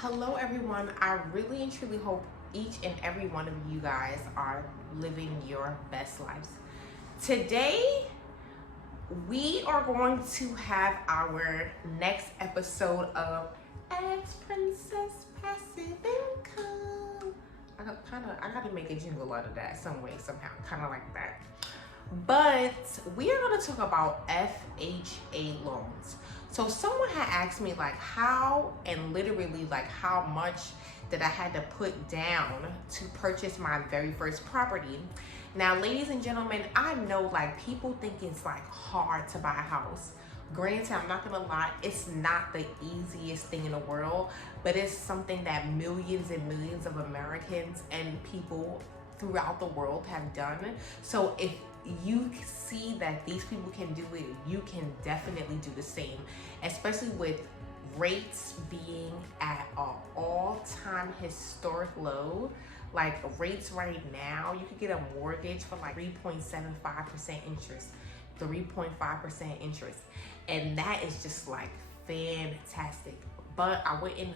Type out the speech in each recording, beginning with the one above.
Hello, everyone. I really and truly hope each and every one of you guys are living your best lives. Today, we are going to have our next episode of Ex Princess Passive Income. I gotta make a jingle out of that some way, somehow, kind of like that. But we are going to talk about FHA loans. So someone had asked me like how and literally like how much that I had to put down to purchase my very first property. Now, ladies and gentlemen, I know like people think it's like hard to buy a house. Granted, I'm not gonna lie, it's not the easiest thing in the world, but it's something that millions and millions of Americans and people throughout the world have done. So if you see that these people can do it, you can definitely do the same, especially with rates being at an all-time historic low. Like rates right now, you could get a mortgage for like 3.75% interest, 3.5% interest, and that is just like fantastic. But I wouldn't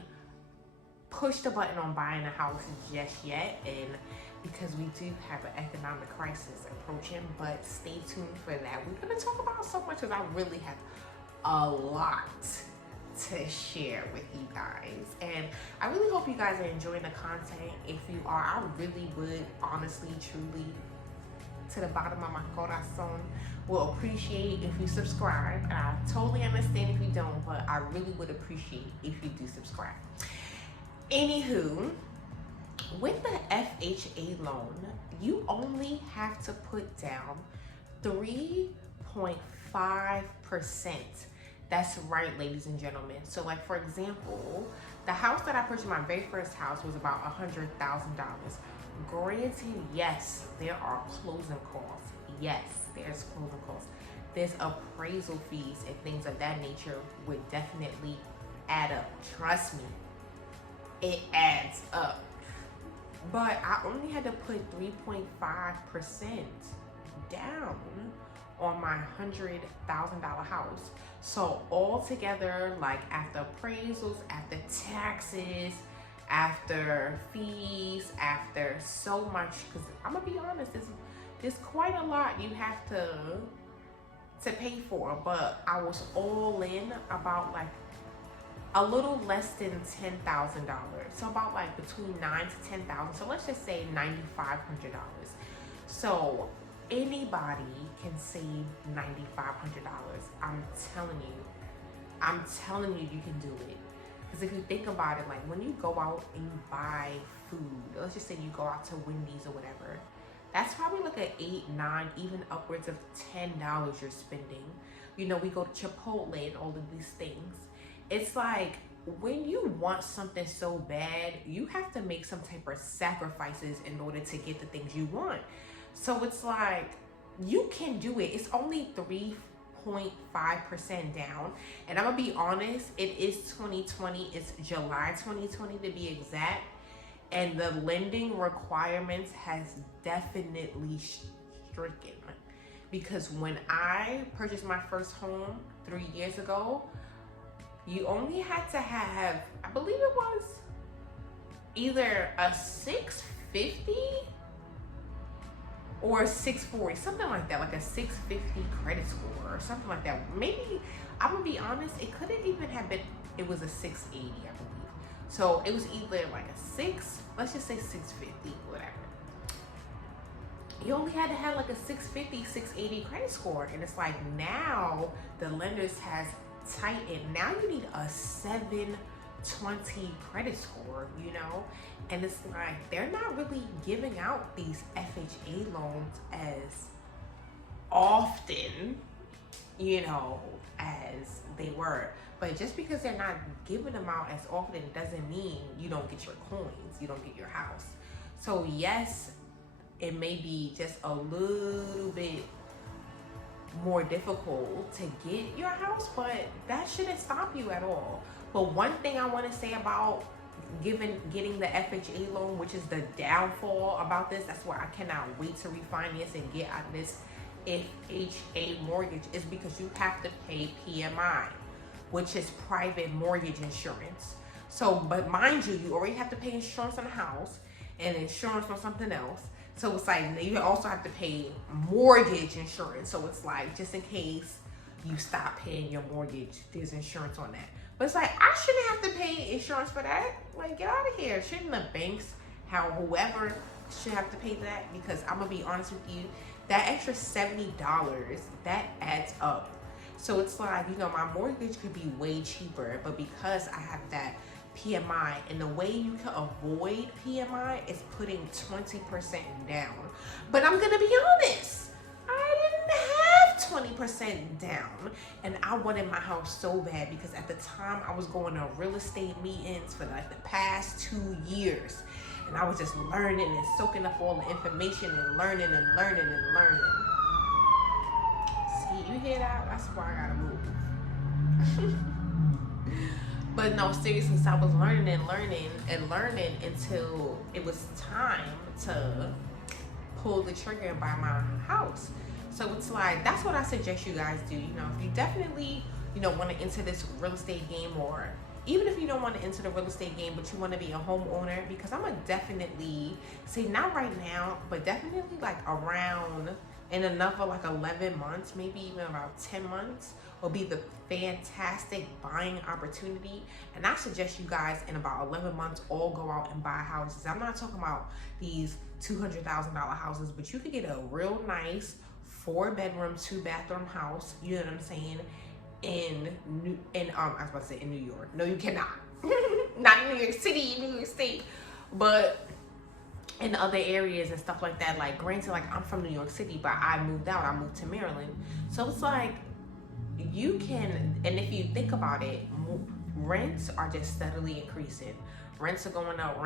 push the button on buying a house just yet, and because we do have an economic crisis approaching, but stay tuned for that. We're going to talk about so much because I really have a lot to share with you guys, and I really hope you guys are enjoying the content. If you are, I really would honestly, truly, to the bottom of my corazon, will appreciate if you subscribe. And I totally understand if you don't, but I really would appreciate if you do subscribe. Anywho, with the FHA loan, you only have to put down 3.5%. That's right, ladies and gentlemen. So like, for example, the house that I purchased, my very first house, was about $100,000. Granted, yes, there are closing costs. Yes, there's closing costs. There's appraisal fees and things of that nature would definitely add up. Trust me, it adds up. But I only had to put 3.5% down on my $100,000 house. So altogether, like after appraisals, after taxes, after fees, after so much, because I'm gonna be honest, there's quite a lot you have to pay for. But I was all in about like a little less than $10,000. So about like between $9,000 to $10,000. So let's just say $9,500. So anybody can save $9,500. I'm telling you, you can do it. Because if you think about it, like when you go out and you buy food, let's just say you go out to Wendy's or whatever, that's probably like an $8, $9, even upwards of $10 you're spending. You know, we go to Chipotle and all of these things. It's like when you want something so bad, you have to make some type of sacrifices in order to get the things you want. So it's like you can do it. It's only 3.5% down. And I'm gonna be honest, it is 2020. It's July 2020 to be exact. And the lending requirements has definitely stricken. Because when I purchased my first home 3 years ago, you only had to have, I believe it was either a 650 or a 640, something like that, like a 650 credit score or something like that. Maybe, I'm gonna be honest, it couldn't even have been, it was a 680, I believe. So it was either like a let's just say 650, whatever. You only had to have like a 650, 680 credit score. And it's like now the lenders has tightened. Now you need a 720 credit score, you know? And it's like they're not really giving out these FHA loans as often, you know, as they were. But just because they're not giving them out as often doesn't mean you don't get your coins, you don't get your house. So yes, it may be just a little bit more difficult to get your house, but that shouldn't stop you at all. But one thing I want to say about getting the FHA loan, which is the downfall about this, that's why I cannot wait to refinance and get out of this FHA mortgage, is because you have to pay PMI, which is private mortgage insurance. So, but mind you, you already have to pay insurance on the house and insurance on something else. So it's like you also have to pay mortgage insurance. So it's like, just in case you stop paying your mortgage, there's insurance on that. But it's like, I shouldn't have to pay insurance for that. Like, get out of here. Shouldn't the banks, whoever should have to pay that? Because I'm gonna be honest with you, that extra $70, that adds up. So it's like, you know, my mortgage could be way cheaper, but because I have that PMI, and the way you can avoid PMI is putting 20% down. But I'm gonna be honest, I didn't have 20% down, and I wanted my house so bad because at the time I was going to real estate meetings for like the past 2 years, and I was just learning and soaking up all the information and learning and learning and learning. See, you hear that? That's why I gotta move. But no, seriously, so I was learning and learning and learning until it was time to pull the trigger and buy my house. So it's like, that's what I suggest you guys do. You know, if you definitely, you know, want to enter this real estate game, or even if you don't want to enter the real estate game, but you want to be a homeowner, because I'm going to definitely say, not right now, but definitely like around in another like 11 months, maybe even about 10 months, will be the fantastic buying opportunity. And I suggest you guys in about 11 months all go out and buy houses. I'm not talking about these $200,000 houses, but you could get a real nice 4-bedroom, 2-bathroom house, you know what I'm saying, I was about to say in New York. No, you cannot. Not in New York City, New York State, but in other areas and stuff like that. Like, granted, like, I'm from New York City, but I moved out. I moved to Maryland. So it's like, you can, and if you think about it, rents are just steadily increasing. Rents are going up,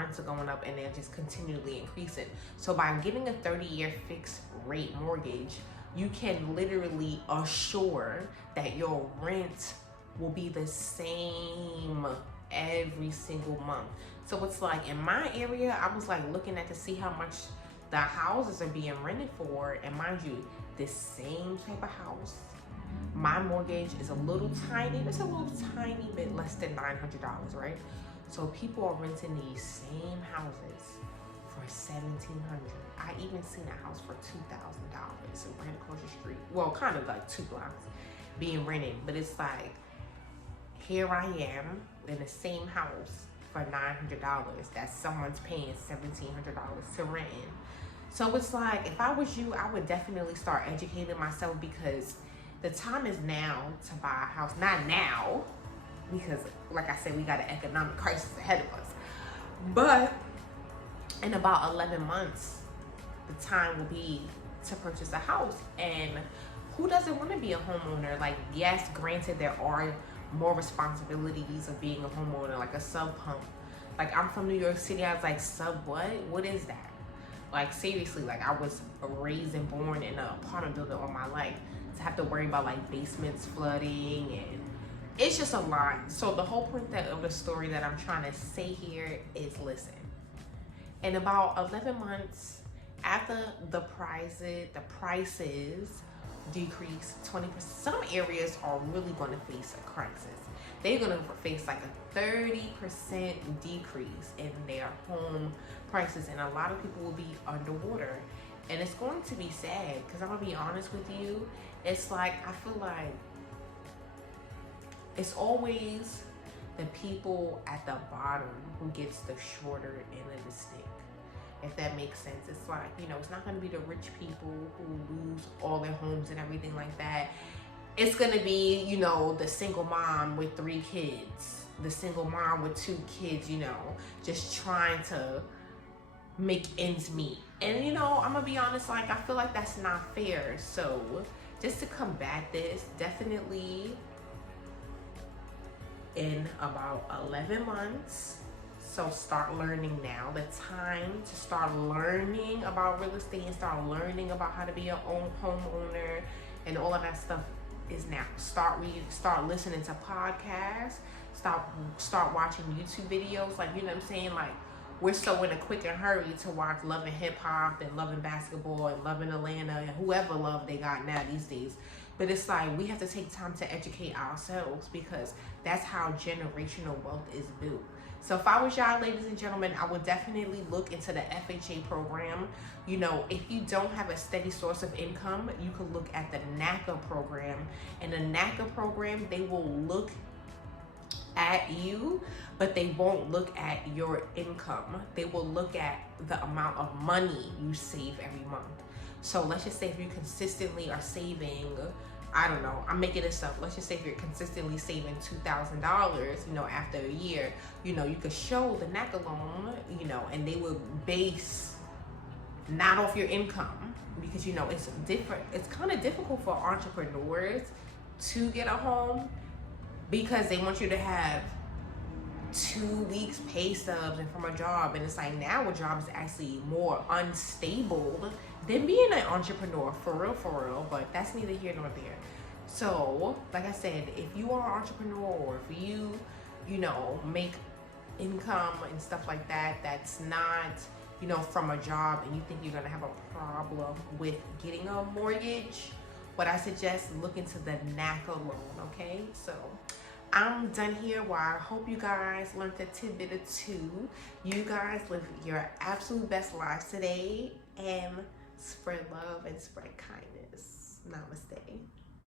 and they're just continually increasing. So by getting a 30-year fixed rate mortgage, you can literally assure that your rent will be the same every single month. So it's like, in my area, I was like looking at to see how much the houses are being rented for, and mind you, the same type of house, my mortgage is a little tiny bit less than $900, right? So people are renting these same houses for $1,700. I even seen a house for $2,000 right across the street. Well, kind of like 2 blocks being rented, but it's like, here I am in the same house for $900 that someone's paying $1,700 to rent in. So it's like, if I was you, I would definitely start educating myself, because the time is now to buy a house. Not now, because like I said, we got an economic crisis ahead of us. But in about 11 months, the time will be to purchase a house. And who doesn't want to be a homeowner? Like, yes, granted, there are more responsibilities of being a homeowner, like a sub pump. Like, I'm from New York City. I was like, sub what? What is that? Like, seriously, like, I was raised and born in an apartment building all my life. To have to worry about like basements flooding, and it's just a lot. So the whole point of the story that I'm trying to say here is, listen, in about 11 months after the prices decrease 20%, some areas are really going to face a crisis. They're going to face like a 30% decrease in their home prices, and a lot of people will be underwater. And it's going to be sad, because I'm going to be honest with you, it's like, I feel like it's always the people at the bottom who gets the shorter end of the stick, if that makes sense. It's like, you know, it's not going to be the rich people who lose all their homes and everything like that. It's going to be, you know, the single mom with 3 kids, the single mom with 2 kids, you know, just trying to make ends meet. And, you know, I'm gonna be honest, like, I feel like that's not fair. So just to combat this, definitely in about 11 months, so start learning now. The time to start learning about real estate and start learning about how to be your own homeowner and all of that stuff is now. Start listening to podcasts, start watching YouTube videos, like, you know what I'm saying? Like, we're so in a quick and hurry to watch Love and Hip Hop and Love and Basketball and Love in Atlanta and whoever love they got now these days. But it's like we have to take time to educate ourselves, because that's how generational wealth is built. So if I was y'all, ladies and gentlemen, I would definitely look into the FHA program. You know, if you don't have a steady source of income, you could look at the NACA program. And the NACA program, they will look at you, but they won't look at your income. They will look at the amount of money you save every month. So let's just say if you consistently are saving, I don't know, I'm making this up. Let's just say if you're consistently saving $2,000, you know, after a year, you know, you could show the NACA loan, you know, and they will base not off your income, because, you know, it's different. It's kind of difficult for entrepreneurs to get a home, because they want you to have 2 weeks pay stubs and from a job, and it's like now a job is actually more unstable than being an entrepreneur, for real. But that's neither here nor there. So like I said, if you are an entrepreneur, or if you know, make income and stuff like that, that's not, you know, from a job, and you think you're gonna have a problem with getting a mortgage, what I suggest, look into the NACA loan. Okay, so I'm done here. Well, I hope you guys learned a tidbit or two. You guys live your absolute best lives today, and spread love and spread kindness. Namaste.